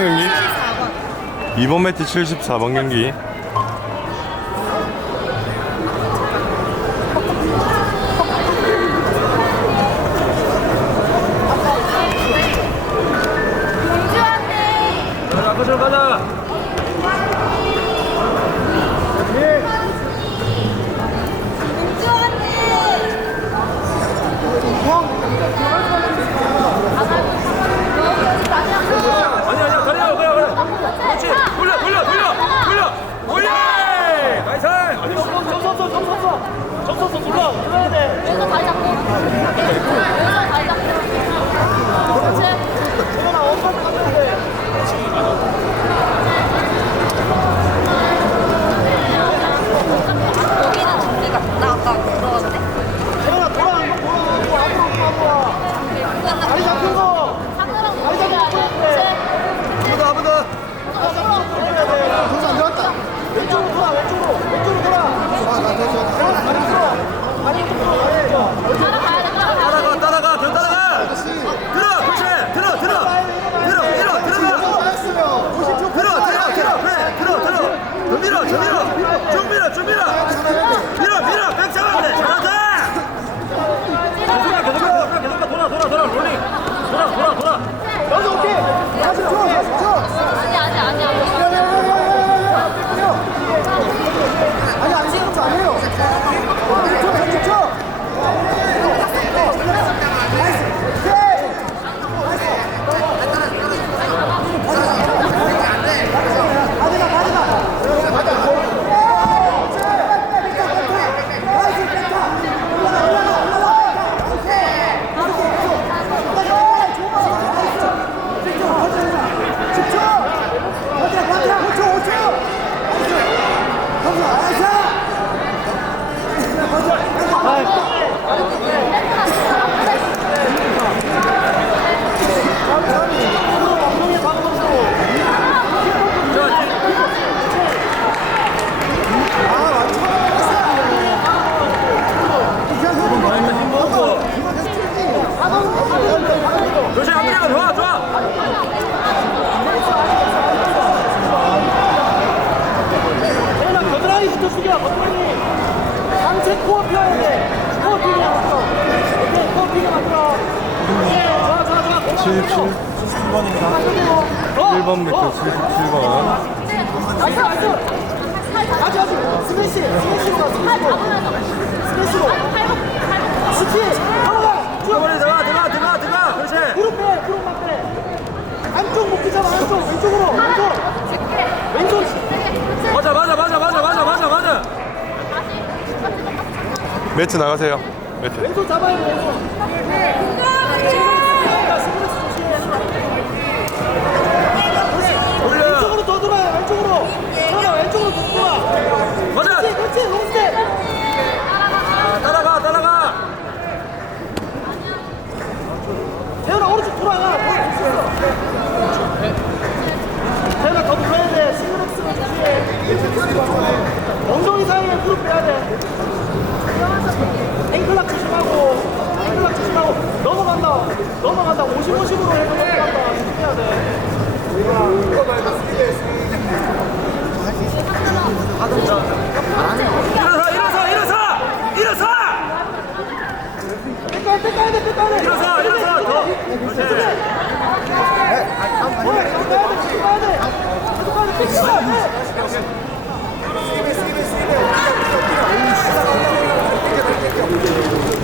형님 2번. 매트 74번 경기. 77 1번입니다. 1번 미터 77번. 아주 아주 아주 아주 스매시 스매시로 스매시로 스매시로 스키 들어가 들어가 들어가 들어가 들어가 그렇지 무릎 빼 무릎 막 빼. 안쪽 못 끼잖아 안쪽 왼쪽으로 왼쪽 왼쪽 맞아 맞아 맞아 맞아 맞아 맞아 맞아. 매트 나가세요. 매트. 왼쪽 잡아야 왼쪽. Yeah, so what's the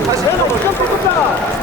다시 해놓고 끝까지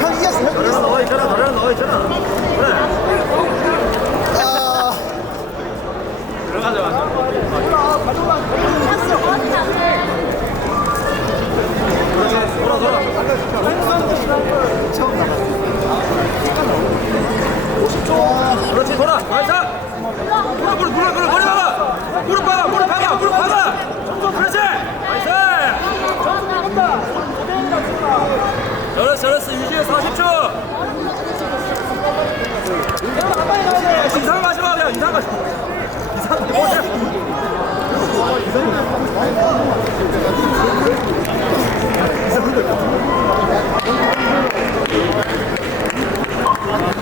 형 이겼어 형 이겼어 너가 있잖아 너가 있잖아 그래 밸런스 유지해 40초. 태훈아 한 방에 가야 돼. 이상 가지 마 그냥 이상 가지 마 이상 뭐야